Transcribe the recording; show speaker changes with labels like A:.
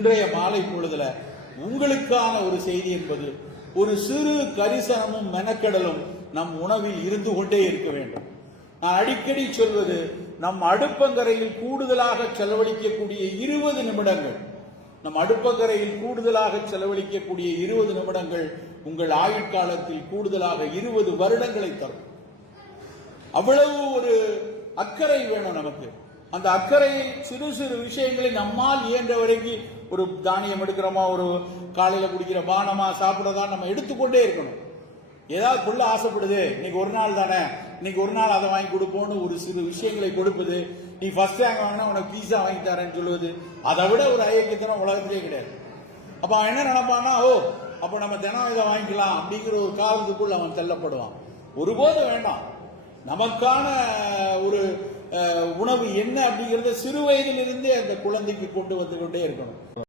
A: இன்றைய மாலை பொழுதுல உங்களுக்கான ஒரு செய்தி என்பது ஒரு சிறு கரிசனமும் மெனக்கெடலும் நம் உணவில் இருந்து கொண்டே இருக்க வேண்டும். நான் அடிக்கடி சொல்வது நம் அடுப்பங்கரையில் கூடுதலாக செலவழிக்கக்கூடிய இருபது நிமிடங்கள் நம் அடுப்பங்கரையில் கூடுதலாக செலவழிக்கக்கூடிய இருபது நிமிடங்கள் உங்கள் ஆயுட்காலத்தில் கூடுதலாக இருபது வருடங்களை தரும். அவ்வளவு ஒரு அக்கறை வேணும் நமக்கு. அந்த அக்கறையில் சிறு சிறு விஷயங்களை நம்மால் இயன்ற வரைக்கும் ஒரு தானியம் எடுக்கிறோமா ஒரு காலையில் குடிக்கிற பானமா சாப்பிட்றதா நம்ம எடுத்துக்கொண்டே இருக்கணும். ஏதாவது புள்ள ஆசைப்படுது இன்னைக்கு ஒரு நாள் தானே இன்னைக்கு ஒரு நாள் அதை வாங்கி கொடுப்போம்னு ஒரு சிறு விஷயங்களை கொடுப்பது நீ ஃபர்ஸ்ட் ரேங்க் வாங்கினா உனக்கு பீஸா வாங்கி தரேன்னு சொல்லுவது அதை விட ஒரு ஐயக்கத்தனம் உலகத்திலே கிடையாது. அப்ப அவன் என்ன நினைப்பான்னா ஓ அப்ப நம்ம தினம் இதை வாங்கிக்கலாம் அப்படிங்கிற ஒரு காலத்துக்குள்ள அவன் தள்ளப்படுவான். ஒருபோதும் வேண்டாம். நமக்கான ஒரு உணவு என்ன அப்படிங்கிறத சிறு வயதிலிருந்தே அந்த குழந்தைக்கு கொண்டு வந்து கொண்டே இருக்கணும்.